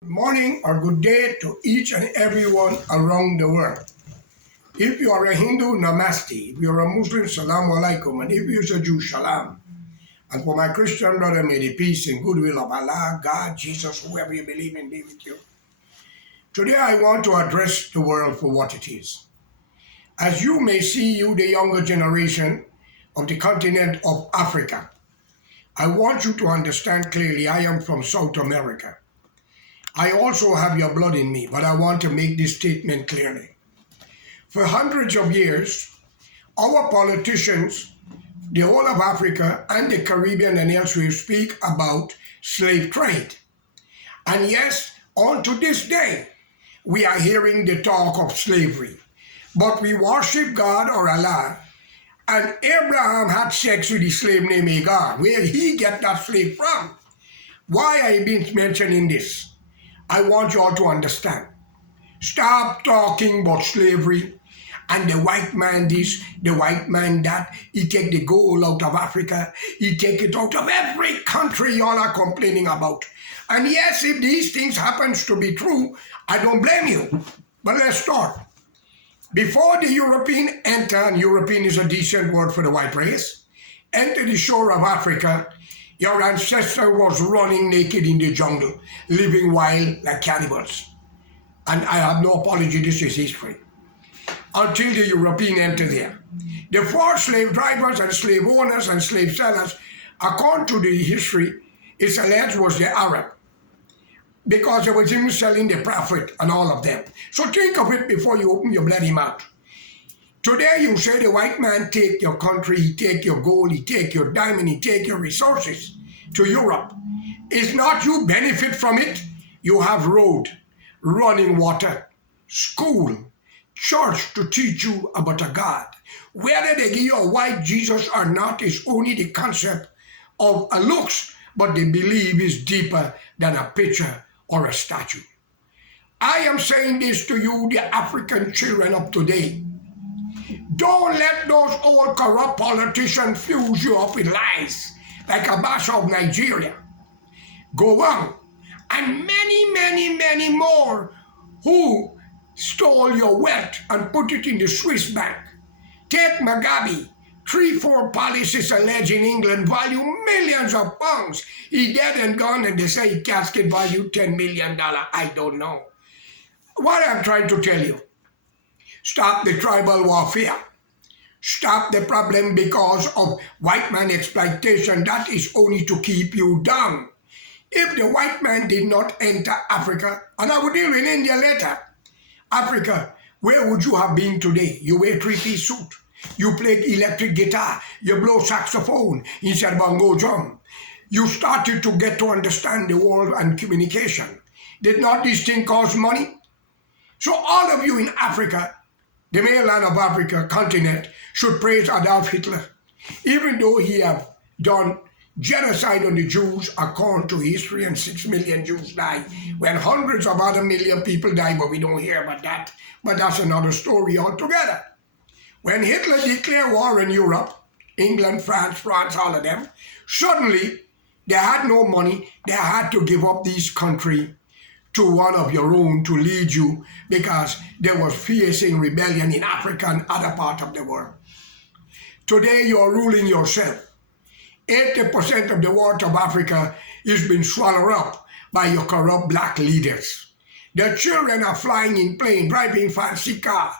Good morning or good day to each and everyone around the world. If you are a Hindu, Namaste. If you are a Muslim, Salaam Alaikum. And if you are a Jew, Shalom. And for my Christian brother, may the peace and goodwill of Allah, God, Jesus, whoever you believe in, be with you. Today I want to address the world for what it is. As you may see, you, the younger generation of the continent of Africa, I want you to understand clearly I am from South America. I also have your blood in me, but I want to make this statement clearly. For hundreds of years, our politicians, the whole of Africa and the Caribbean and elsewhere speak about slave trade. And yes, on to this day, we are hearing the talk of slavery. But we worship God or Allah, and Abraham had sex with his slave named Hagar. Where did he get that slave from? Why I been mentioning this? I want you all to understand. Stop talking about slavery and the white man this, the white man that. He take the gold out of Africa. He take it out of every country y'all are complaining about. And yes, if these things happens to be true, I don't blame you. But let's start. Before the European enter, and European is a decent word for the white race, enter the shore of Africa, your ancestor was running naked in the jungle, living wild like cannibals. And I have no apology, this is history. Until the European entered there. The first slave drivers and slave owners and slave sellers, according to the history, it's alleged was the Arab. Because they was even selling the prophet and all of them. So think of it before you open your bloody mouth. Today you say the white man take your country, he take your gold, he take your diamond, he take your resources to Europe. It's not you benefit from it. You have road, running water, school, church to teach you about a God. Whether they give you a white Jesus or not is only the concept of a looks, but they believe is deeper than a picture or a statue. I am saying this to you, the African children of today. Don't let those old corrupt politicians fuse you up with lies like Abacha of Nigeria. Go on. And many more who stole your wealth and put it in the Swiss bank. Take Mugabe, 3-4 policies alleged in England value millions of pounds. He dead and gone and they say his casket value $10 million. I don't know. What I'm trying to tell you, stop the tribal warfare. Stop the problem because of white man exploitation. That is only to keep you down. If the white man did not enter Africa, and I will deal with India later, Africa, where would you have been today? You wear three-piece suit. You play electric guitar. You blow saxophone instead of bongo drum. You started to get to understand the world and communication. Did not this thing cost money? So all of you in Africa, the mainland of Africa, continent, should praise Adolf Hitler, even though he have done genocide on the Jews according to history, and 6 million Jews died, when hundreds of other million people died, but we don't hear about that. But that's another story altogether. When Hitler declared war in Europe, England, France, all of them, suddenly they had no money. They had to give up this country to one of your own to lead you because there was facing rebellion in Africa and other parts of the world. Today you are ruling yourself. 80% of the water of Africa is being swallowed up by your corrupt black leaders. Their children are flying in plane, driving fancy car,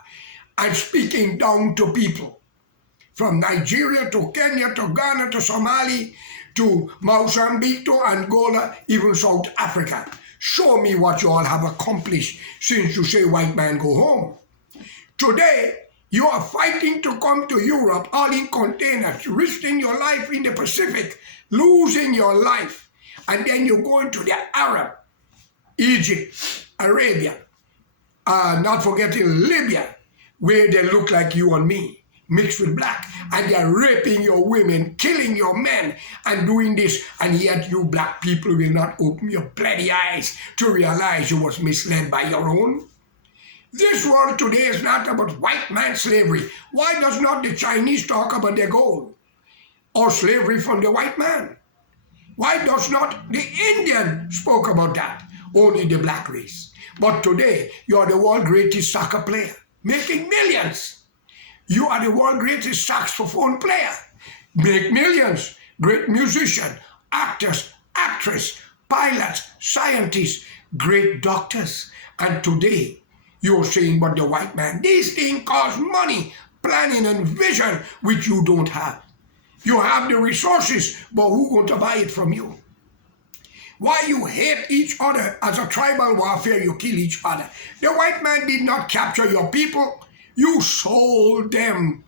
and speaking down to people. From Nigeria to Kenya to Ghana to Somalia to Mozambique to Angola, even South Africa. Show me what you all have accomplished since you say white man go home. Today, you are fighting to come to Europe, all in containers, risking your life in the Pacific, losing your life. And then you go into the Arab, Egypt, Arabia, not forgetting Libya, where they look like you and me, mixed with black. And they're raping your women, killing your men, and doing this. And yet you black people will not open your bloody eyes to realize you was misled by your own. This world today is not about white man slavery. Why does not the Chinese talk about their gold? Or slavery from the white man? Why does not the Indian spoke about that? only the black race. But today, you are the world's greatest soccer player, making millions. You are the world's greatest saxophone player, make millions. Great musician, actors, actress, pilots, scientists, great doctors. And today, you're saying, but the white man, these things cost money, planning and vision, which you don't have. You have the resources, but who's going to buy it from you? Why you hate each other as a tribal warfare, you kill each other. The white man did not capture your people. You sold them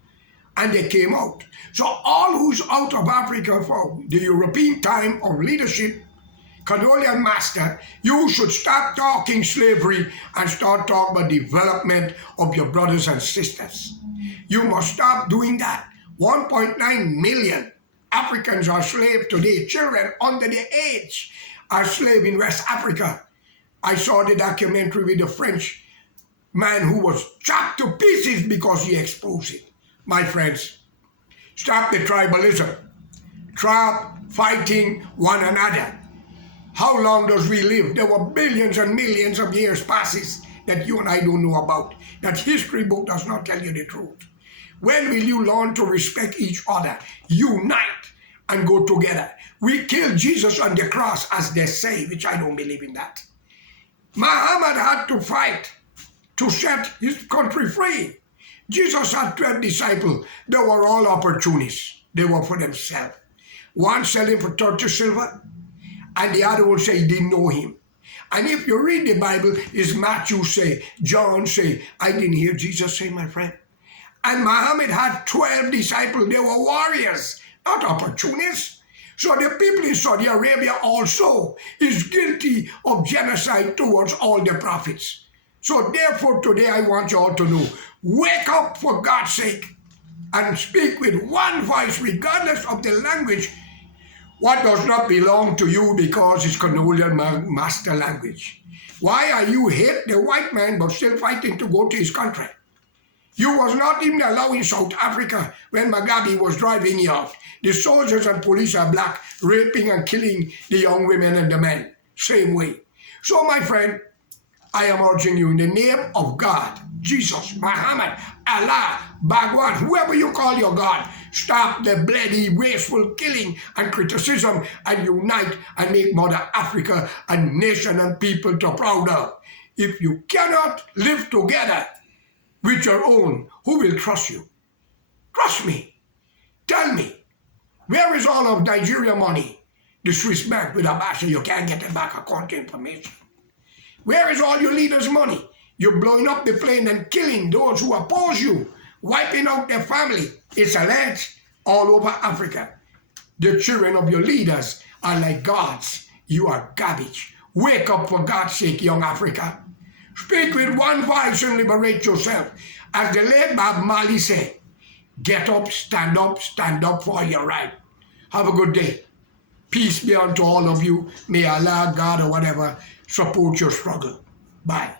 and they came out. So all who's out of Africa for the European time of leadership, colonial master, you should stop talking slavery and start talking about development of your brothers and sisters. You must stop doing that. 1.9 million Africans are slaves today. Children under the age are slaves in West Africa. I saw the documentary with the French man who was chopped to pieces because he exposed it. My friends, stop the tribalism. Stop fighting one another. How long does we live? There were billions and millions of years passes that you and I don't know about. That history book does not tell you the truth. When will you learn to respect each other, unite, and go together? We killed Jesus on the cross, as they say, which I don't believe in that. Muhammad had to fight to set his country free. Jesus had 12 disciples. They were all opportunists. They were for themselves. One selling for 30 silver, and the other will say he didn't know him. And if you read the Bible, it's Matthew say, John say, I didn't hear Jesus say, my friend. And Muhammad had 12 disciples. They were warriors, not opportunists. So the people in Saudi Arabia also is guilty of genocide towards all the prophets. So therefore today I want you all to know, wake up for God's sake and speak with one voice regardless of the language. What does not belong to you because it's colonial master language. Why are you hate the white man but still fighting to go to his country? You was not even allowed in South Africa when Mugabe was driving you out. The soldiers and police are black, raping and killing the young women and the men. Same way. So my friend, I am urging you in the name of God, Jesus, Muhammad, Allah, Bhagwan, whoever you call your God, stop the bloody, wasteful killing and criticism and unite and make Mother Africa a nation and people to proud of. If you cannot live together with your own, who will trust you? Trust me. Tell me, where is all of Nigeria money? The Swiss bank with Abacha, you can't get it back according to information. Where is all your leaders' money? You're blowing up the plane and killing those who oppose you, wiping out their family. It's alleged all over Africa. The children of your leaders are like gods. You are garbage. Wake up for God's sake, young Africa. Speak with one voice and liberate yourself. As the late Bob Marley said, get up, stand up for your right. Have a good day. Peace be unto all of you. May Allah, God, or whatever, support your struggle. Bye.